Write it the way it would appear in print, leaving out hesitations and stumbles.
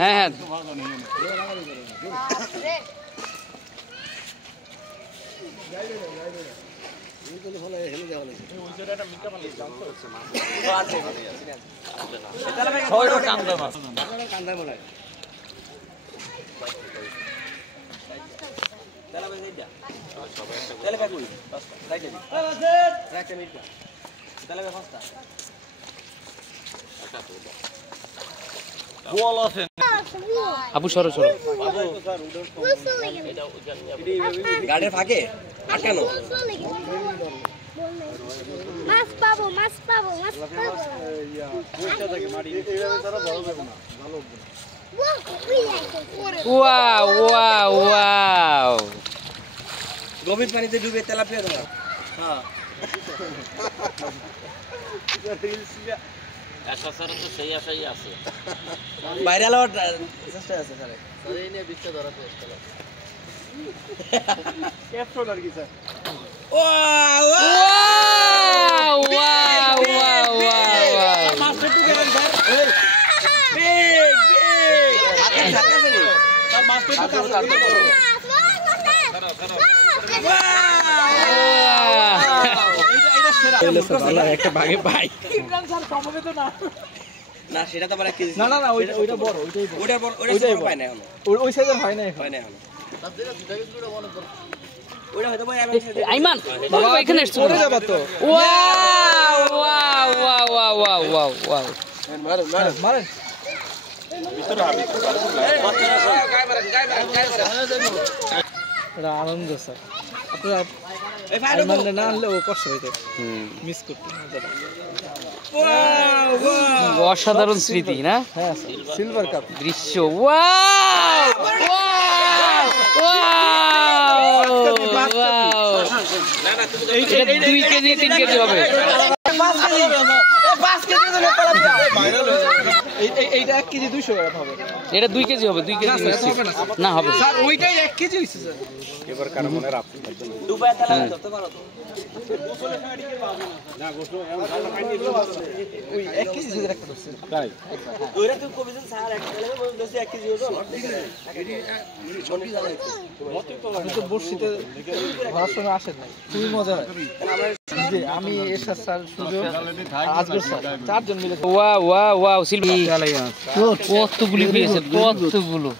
হ্যাঁ আপু সরো সরো গাড়ির ফাঁকে আটকানো মাছ পাবো মাছ পাবো মাছ পাবো ওয়াও ওয়াও ওয়াও গভীর পানিতে ডুবে তেলাপিয়া ধরা হ্যাঁ সেই আশাই আছে বাইরে আলোর চেষ্টা আছে স্যার এই নিয়ে বিচ্ছা ধরাতে চেষ্টা ক্যাপশন আর কি sir wow wow wow wow master টু গেলেন স্যার বিগ বিগ হাতে ধাক্কাছে নি স্যার মাস্টার টু কাছে একটা ভাগে পাই না সেটা তো আবার 1 কেজি না না না ওইটা বড় ওইটাই বড় ওটা বড় ওটা পায় না এখন ওই সাইজের হয় না এখন তার থেকে দুটা কেজি মনে করো ওটা হয়তো ভাই আইমান বাবা এখানে এসছো পড়ে যাবে তো wow wow wow wow wow wow মারেন মারেন মারেন এটা আনন্দ স্যার আপনারা এই ফাইল মানে না আনলে ও কষ্ট হইতো মিস করতে মজাটা অসাধারণ স্মৃতি না হ্যাঁ সিলভার কাপ দৃশ্য ওয়াও এটা 2 কেজি 3 কেজি হবে এইটা 1 কেজি 200 গ্রাম হবে এটা 2 কেজি হবে 2 কেজি না হবে স্যার ওইটাই 1 কেজি হইছে স্যার এবার কার মনে রাখতে দুবাই তেলা ধরতে পারো তো না গোসল এমন ভালো পানি দিলো ওই 1 কেজি যদি একটা ধরছে তাই ওইরা তো কবিজন স্যার এক তেলা বলতেছে 1 কেজি হতো আমি তো বর্ষিতে ধরার সময় আসেন নাই খুবই মজা হয় যে আমি এরশাদ স্যার সুযোগ আজগর স্যার চারজন মিলে ওয়াও ওয়াও ওয়াও সিলভি কতগুলি পেয়েছে কতগুলো